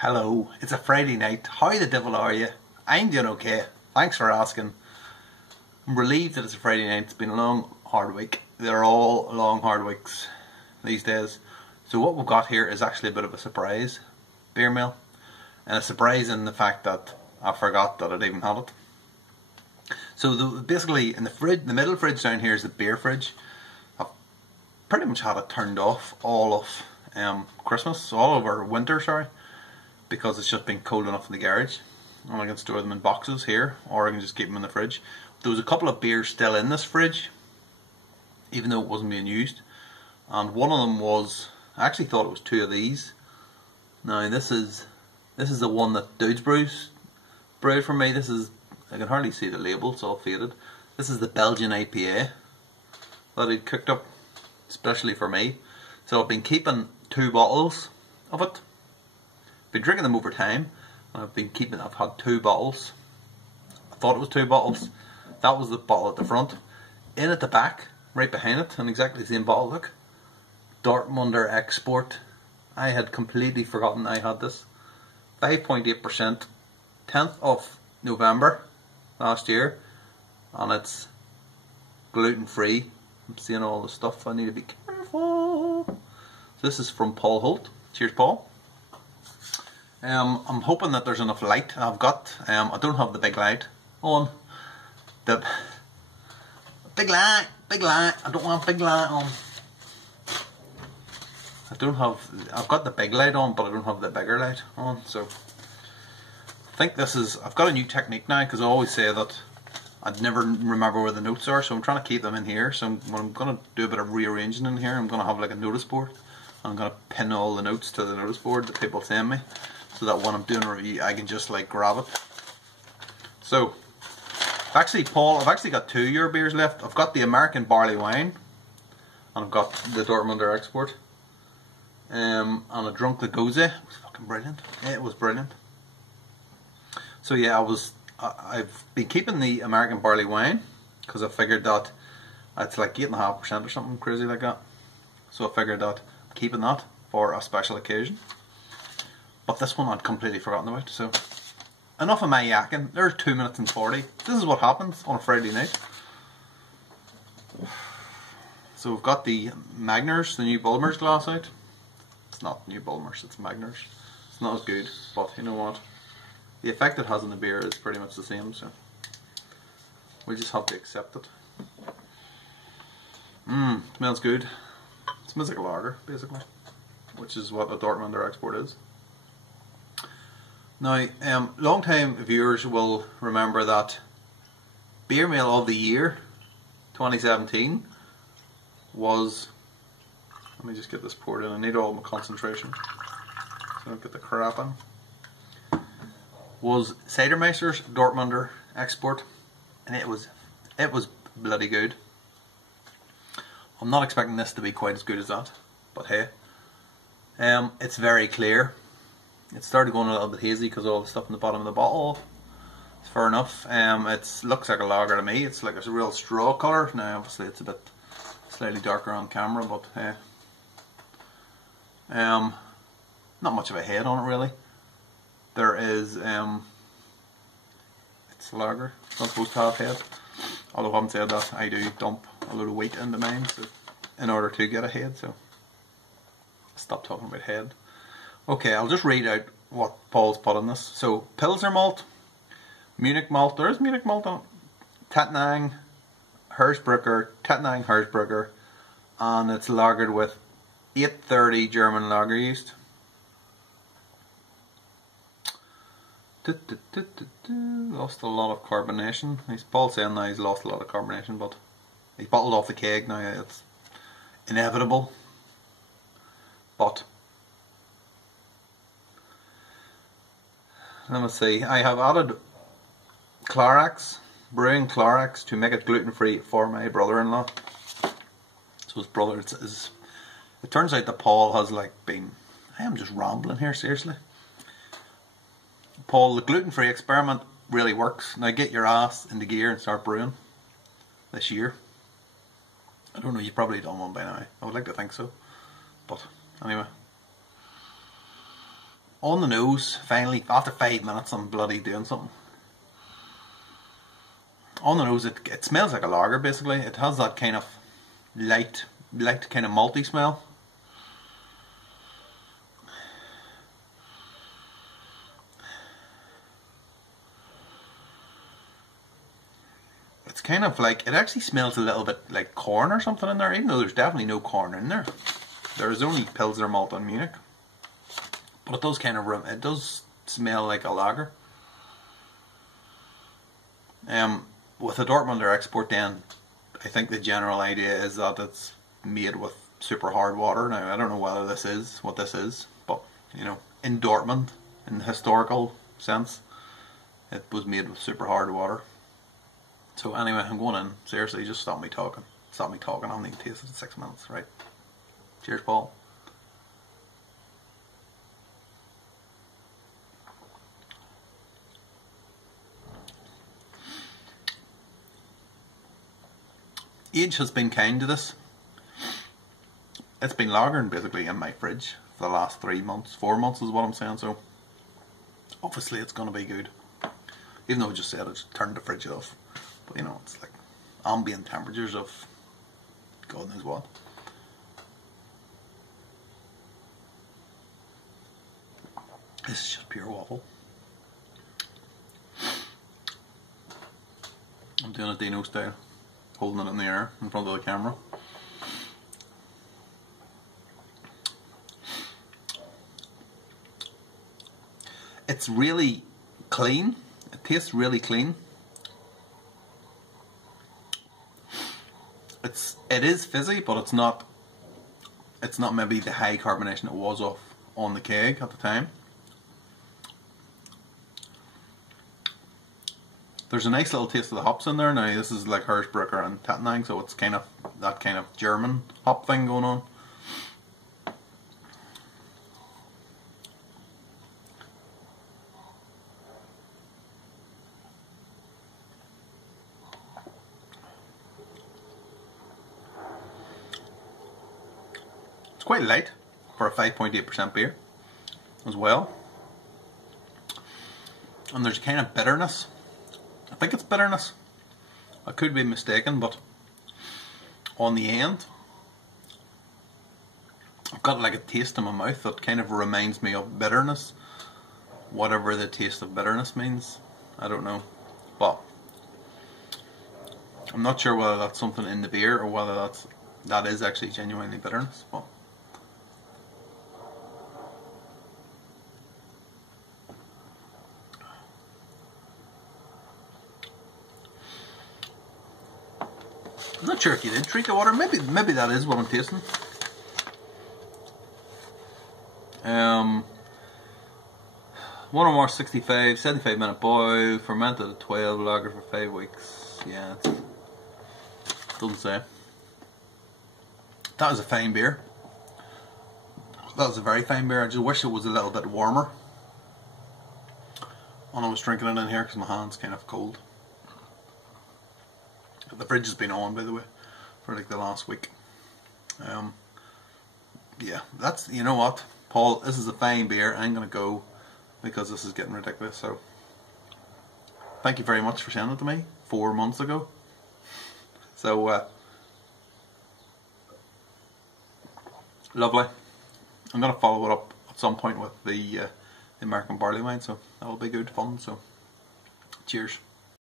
Hello, it's a Friday night. How the devil are you? I'm doing okay. Thanks for asking. I'm relieved that it's a Friday night. It's been a long, hard week. They're all long, hard weeks these days. So what we've got here is actually a bit of a surprise beer meal. And a surprise in the fact that I forgot that I'd even had it. So basically in the fridge, the middle fridge down here is the beer fridge. I've pretty much had it turned off all of Christmas, all over winter, sorry. Because it's just been cold enough in the garage. And I can store them in boxes here, or I can just keep them in the fridge. There was a couple of beers still in this fridge, even though it wasn't being used. And one of them was, I actually thought it was two of these. Now this is the one that Dudes brewed for me. This is, I can hardly see the label, it's all faded. This is the Belgian IPA that he'd cooked up, especially for me. So I've been keeping 2 bottles of it. Been drinking them over time. I've had 2 bottles. I thought it was 2 bottles. That was the bottle at the front. In at the back, right behind it, an exactly the same bottle, look. Dortmunder Export. I had completely forgotten I had this. 5.8%, 10th of November last year, and it's gluten free. I'm seeing all the stuff, I need to be careful. This is from Holt. Cheers, Paul. I'm hoping that there's enough light. I don't have the big light on. The big light, I don't want big light on. I've got the big light on, but I don't have the bigger light on. So I think I've got a new technique now, because I always say that I'd never remember where the notes are, so I'm trying to keep them in here. So when I'm going to do a bit of rearranging in here, I'm going to have like a notice board. I'm going to pin all the notes to the notice board that people send me, so that when I'm doing a review I can just like grab it. So actually, Paul, I've actually got 2 of your beers left. I've got the American barley wine, and I've got the Dortmunder Export, and I drunk the Goze. It was fucking brilliant. It was brilliant. So yeah, I've been keeping the American barley wine because I figured that it's like 8.5% or something crazy like that. So I figured that I'm keeping that for a special occasion. But this one I'd completely forgotten about, so enough of my yakking. There's 2 minutes and 40. This is what happens on a Friday night. So we've got the Magners, the new Bulmers glass out. It's not new Bulmers, it's Magners. It's not as good, but you know what? The effect it has on the beer is pretty much the same, so we just have to accept it. Smells good. It smells like a lager, basically, which is what a Dortmunder Export is. Now, long time viewers will remember that Beer Meal of the Year 2017 was, let me just get this poured in, I need all my concentration so I don't get the crap in, was Cidermeister's Dortmunder Export, and it was bloody good. I'm not expecting this to be quite as good as that, but hey, it's very clear. It started going a little bit hazy because of all the stuff in the bottom of the bottle. It's fair enough. It looks like a lager to me. It's like a real straw colour. Now obviously it's a bit slightly darker on camera, but hey. Not much of a head on it really. There is, it's a lager. It's not supposed to have head. Although having said that, I do dump a load of weight into mine so, in order to get a head, so stop talking about head. Okay, I'll just read out what Paul's put on this. So, Pilsner malt, Munich malt, there is Munich malt on it, Tettnang Hersbrucker, and it's lagered with 830 German lager yeast. Lost a lot of carbonation. Paul's saying now he's lost a lot of carbonation, but he's bottled off the keg now. It's inevitable. But let me see. I have added brewing Clarax to make it gluten free for my brother-in-law. So his brother, it turns out that Paul has like been, I am just rambling here, seriously. Paul, the gluten-free experiment really works. Now get your ass into gear and start brewing this year. I don't know, you've probably done one by now. I would like to think so. But anyway. On the nose, finally, after 5 minutes I'm bloody doing something. On the nose, it smells like a lager basically. It has that kind of light kind of malty smell. It's kind of like, it actually smells a little bit like corn or something in there, even though there's definitely no corn in there. There's only Pilsner malt and Munich. But it does kind of, it does smell like a lager. With a Dortmunder Export then, I think the general idea is that it's made with super hard water. Now I don't know whether this is what this is, but you know, in Dortmund, in the historical sense, it was made with super hard water. So anyway, I'm going in. Seriously, just stop me talking. Stop me talking. I'll need to taste it in 6 minutes, right? Cheers, Paul. Age has been kind to this. It's been lagering basically in my fridge for the last 3 months, 4 months is what I'm saying, so obviously it's going to be good. Even though I just said I just turned the fridge off. But you know, it's like ambient temperatures of God knows what. This is just pure waffle. I'm doing a Dino style, holding it in the air in front of the camera. It's really clean. It tastes really clean. It is fizzy, but it's not maybe the high carbonation it was off on the keg at the time. There's a nice little taste of the hops in there. Now this is like Hirschbrucker and Tettnang, so it's kind of that kind of German hop thing going on. It's quite light for a 5.8% beer as well. And there's a kind of bitterness. I think it's bitterness. I could be mistaken, but on the end, I've got like a taste in my mouth that kind of reminds me of bitterness. Whatever the taste of bitterness means, I don't know. But I'm not sure whether that's something in the beer or whether that is actually genuinely bitterness. But I'm not sure if you did treat the water. Maybe that is what I'm tasting. 1 or more 65, 75 minute boil, fermented at 12, lager for 5 weeks. Yeah, it doesn't say. That was a fine beer. That was a very fine beer. I just wish it was a little bit warmer. And I was drinking it in here because my hand's kind of cold. The fridge has been on, by the way, for like the last week. Yeah, that's, you know what, Paul, this is a fine beer. I'm going to go because this is getting ridiculous. So, thank you very much for sending it to me 4 months ago. So, lovely. I'm going to follow it up at some point with the American barley wine, so that will be good fun. So, cheers.